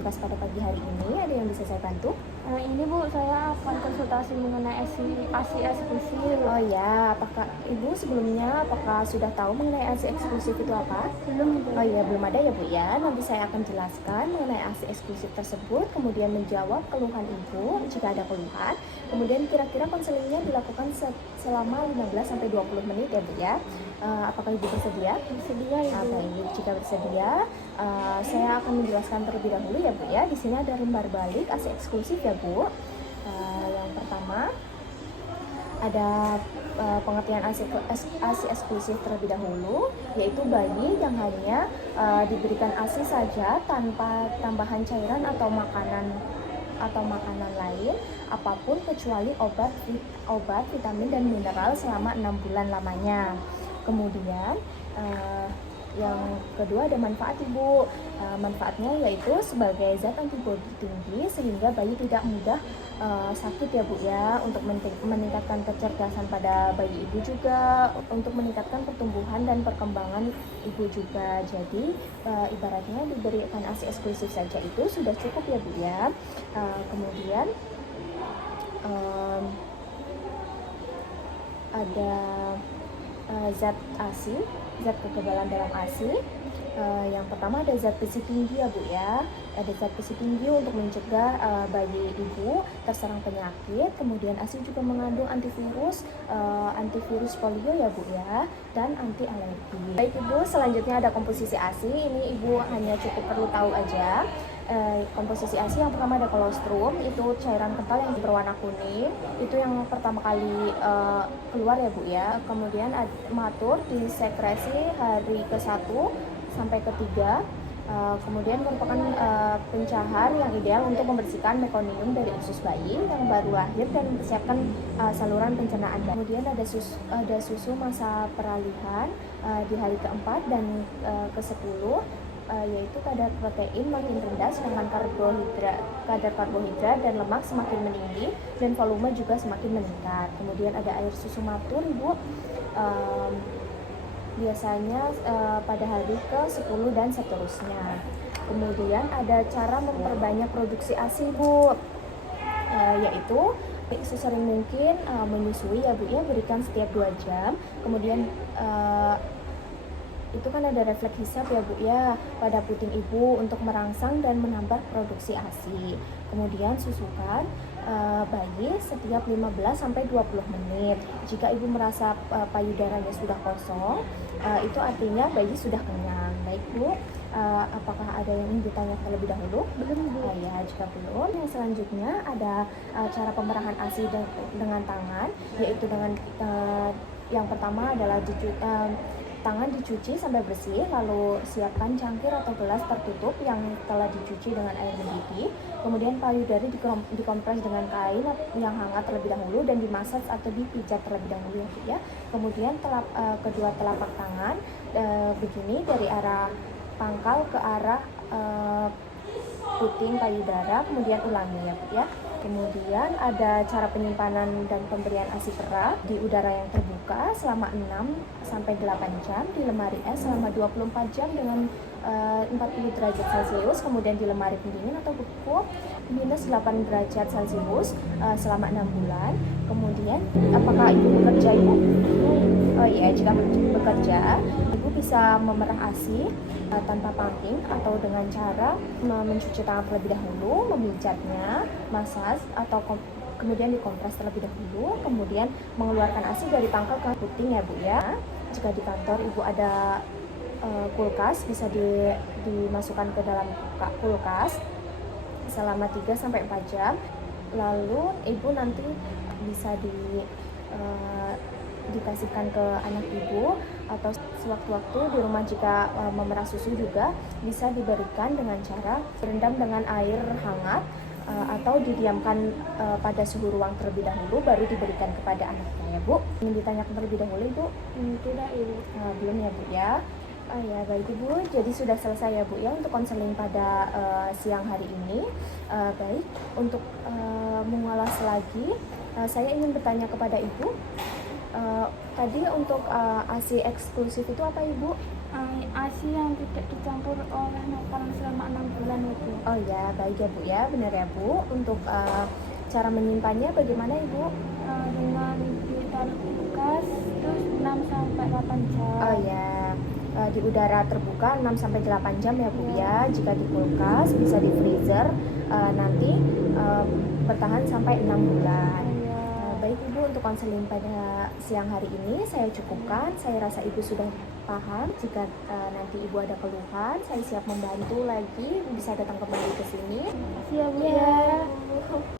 tugas pada pagi hari ini. Ada yang bisa saya bantu? Ini Bu, saya akan konsultasi mengenai ASI eksklusif. Oh ya, apakah Ibu sebelumnya sudah tahu mengenai ASI eksklusif itu apa? Belum Bu. Oh iya, belum ada ya Bu ya. Nanti saya akan jelaskan mengenai ASI eksklusif tersebut, kemudian menjawab keluhan Ibu jika ada keluhan. Kemudian kira-kira konselingnya dilakukan selama 15-20 menit ya Bu ya. Apakah Ibu bersedia? Bersedia Ibu. Baik, jika bersedia, saya akan menjelaskan terlebih dahulu ya Bu ya. Di sini ada lembar balik ASI eksklusif ya Bu. Yang pertama ada pengertian ASI eksklusif terlebih dahulu, yaitu bayi yang hanya diberikan ASI saja tanpa tambahan cairan atau makanan lain apapun kecuali obat, vitamin dan mineral selama 6 bulan lamanya. Kemudian yang kedua ada manfaat Ibu. Manfaatnya yaitu sebagai zat antibodi tinggi sehingga bayi tidak mudah sakit ya Bu ya, untuk meningkatkan kecerdasan pada bayi Ibu juga, untuk meningkatkan pertumbuhan dan perkembangan Ibu juga. Jadi ibaratnya diberikan ASI eksklusif saja itu sudah cukup ya Bu ya. Kemudian ada zat ASI, zat kekebalan dalam ASI. Yang pertama ada zat besi tinggi ya Bu ya. Ada zat besi tinggi untuk mencegah bayi Ibu terserang penyakit. Kemudian ASI juga mengandung antivirus polio ya Bu ya, dan anti alergi. Baik Ibu, selanjutnya ada komposisi ASI. Ini Ibu hanya cukup perlu tahu aja. Komposisi ASI yang pertama ada kolostrum, itu cairan kental yang berwarna kuning, itu yang pertama kali keluar ya Bu ya. Kemudian matur disekresi hari ke-1 sampai ke-3. Kemudian merupakan pencahar yang ideal untuk membersihkan mekonium dari usus bayi yang baru lahir dan mempersiapkan saluran pencernaan. Kemudian ada susu masa peralihan di hari ke-4 dan ke-10, yaitu kadar protein makin rendah sedangkan kadar karbohidrat dan lemak semakin meninggi dan volume juga semakin meningkat. Kemudian ada air susu matur Ibu, biasanya pada hari ke-10 dan seterusnya. Kemudian ada cara memperbanyak produksi ASI Bu, yaitu sesering mungkin menyusui ya Bu ya, berikan setiap 2 jam. Kemudian itu kan ada refleks hisap ya Bu ya pada puting Ibu untuk merangsang dan menambah produksi ASI. Kemudian susukan bayi setiap 15-20 menit. Jika Ibu merasa payudaranya sudah kosong, itu artinya bayi sudah kenyang. Baik Bu, apakah ada yang ingin ditanya terlebih dahulu? Belum Bu. Ya, jika belum, yang selanjutnya ada cara pemerahan ASI dengan tangan, yaitu dengan yang pertama adalah tangan dicuci sampai bersih, lalu siapkan cangkir atau gelas tertutup yang telah dicuci dengan air mendidih. Kemudian payudara dikompres dengan kain yang hangat terlebih dahulu dan dimasaj atau dipijat terlebih dahulu ya. Kemudian kedua telapak tangan begini dari arah pangkal ke arah puting payudara, kemudian ulangi ya. Kemudian ada cara penyimpanan dan pemberian ASI perah di udara yang terbuka selama 6-8 jam, di lemari es selama 24 jam dengan 40 derajat Celcius, kemudian di lemari pendingin atau beku minus 8 derajat Celcius selama 6 bulan. Kemudian apakah Ibu bekerja Ibu? Oh iya, jika bekerja Ibu bisa memerah ASI tanpa pumping atau dengan cara mencuci tangan terlebih dahulu, memijatnya, massage atau kemudian dikompres terlebih dahulu, kemudian mengeluarkan ASI dari pangkal ke puting ya Bu ya. Jika di kantor Ibu ada kulkas, bisa dimasukkan ke dalam kulkas selama 3-4 jam. Lalu Ibu nanti bisa dikasihkan ke anak Ibu, atau sewaktu-waktu di rumah jika memerah susu juga bisa diberikan dengan cara berendam dengan air hangat atau didiamkan pada suhu ruang terlebih dahulu baru diberikan kepada anaknya ya Bu. Ingin ditanyakan terlebih dahulu Ibu? Tidak Ibu. Belum ya Bu ya. Ya baik Ibu, jadi sudah selesai ya Bu ya untuk konseling pada siang hari ini. Baik, untuk mengulas lagi, saya ingin bertanya kepada Ibu, tadi untuk ASI eksklusif itu apa Ibu? ASI yang tidak dicampur oleh makanan selama 6 bulan ya Bu. Oh ya, baik ya Bu ya, benar ya Bu. Untuk cara menyimpannya bagaimana Ibu? Dengan ditaruh di kulkas terus 6 sampai 8 jam. Oh ya, di udara terbuka 6 sampai 8 jam ya Bu ya. Jika di kulkas bisa di freezer nanti bertahan sampai 6 bulan. Iya. Baik Ibu, untuk konseling pada siang hari ini saya cukupkan. Saya rasa Ibu sudah paham. Jika nanti Ibu ada keluhan, saya siap membantu lagi. Bisa datang kembali ke sini. Makasih ya Bu Iya. ya.